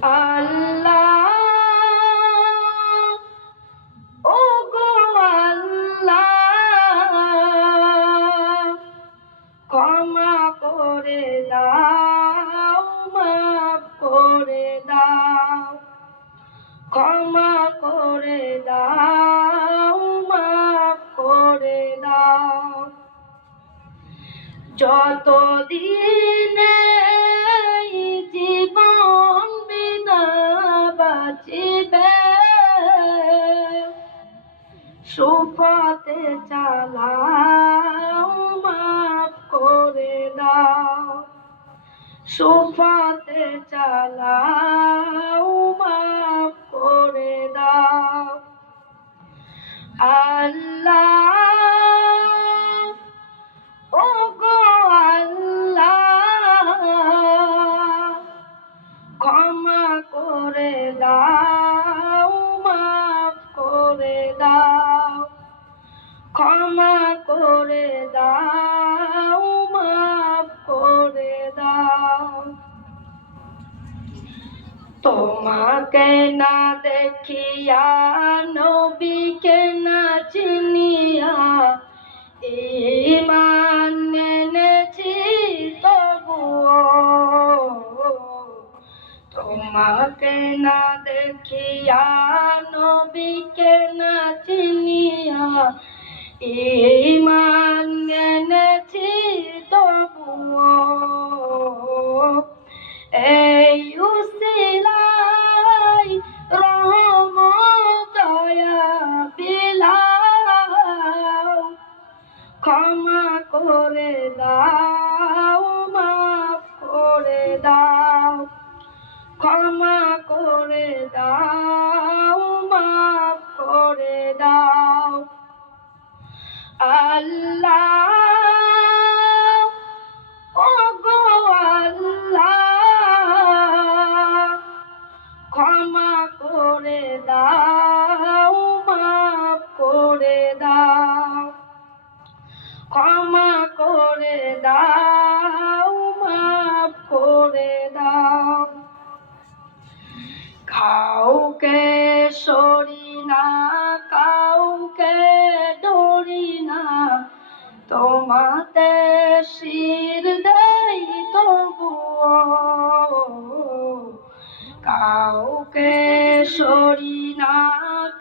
আল্লাহ ও গো আল্লাহ ক্ষমা করে দাও মাফ করে দাও ক্ষমা করে দাও মাফ করে দাও যতদিন এই জীবন বিনা বাঁচিবে সুপথে চালাও মাফ করে দাও সুপথে চালাও মাফ করে দাও আল্লাহ ও গো আল্লাহ ক্ষমা করে দাও মাফ করে দাও ক্ষমা করে দাও মাফ করে দাও তোমাকে না দেখিয়া নবীকে না চিনিয়া ঈমান এনেছি তবুও তোমাকে না দেখিয়া নবীকে না চিনিয়া ঈমান এনেছি তবুও এই উসিলাই রহমত দয়া বিলাও ক্ষমা করে দাও মাফ করে দাও ক্ষমা করে দাও মাফ করে দাও আল্লাহ ও গো আল্লাহ ক্ষমা করে দাও মাফ করে দাও ক্ষমা করে দাও মাফ করে দাও কাউকে সরি না কাউকে ডরি না তোমাতে শির দেই তবুও কাউকে সরি না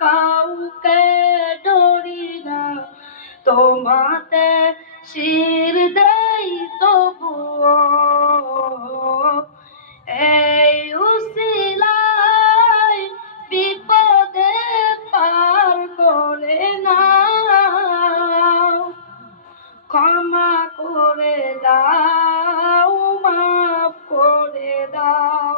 কাউকে ডরি না তোমাতে শির দেই তবুও এই উসিলাই বিপদে পার করে নাও ক্ষমা করে দাও মাফ করে দাও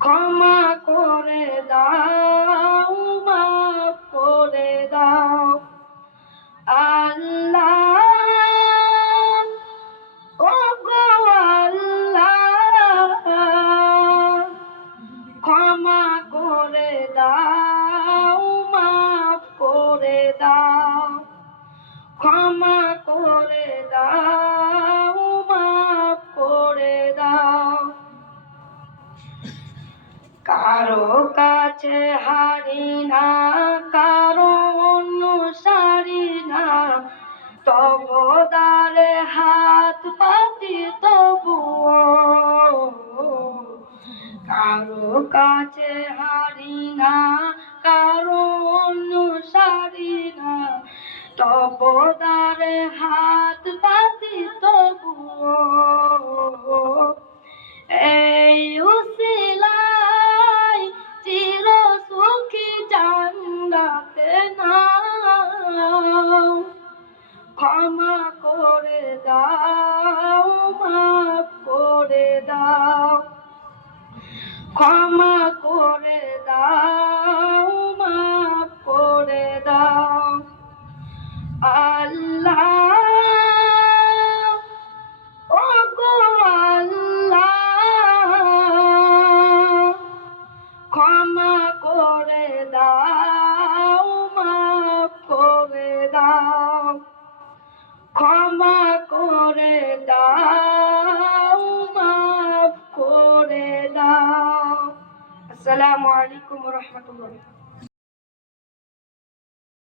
ক্ষমা করে দাও মাফ করে দাও আল্লাহ ও গো আল্লাহ ক্ষমা করে দাও মাফ করে দাও ক্ষমা করে দাও মাফ করে দাও কারো কাছে হারি না কারো অনুসারী না তবদারে হাত পাতি তবুও কারো কাছে হারি না কারো অনুসারী না তবদারে হাত পাতি তবুও এই উসিলাই চির সুখী জান্নাতে নাও ক্ষমা করে দাও মাফ করে দাও ক্ষমা করে দাও মাফ করে দাও আল্লাহ ও গো আল্লাহ ক্ষমা করে দাও মাফ করে দাও ক্ষমা করে দাও মাফ করে দাও আসসালামু আলাইকুম ওয়া রাহমাতুল্লাহ।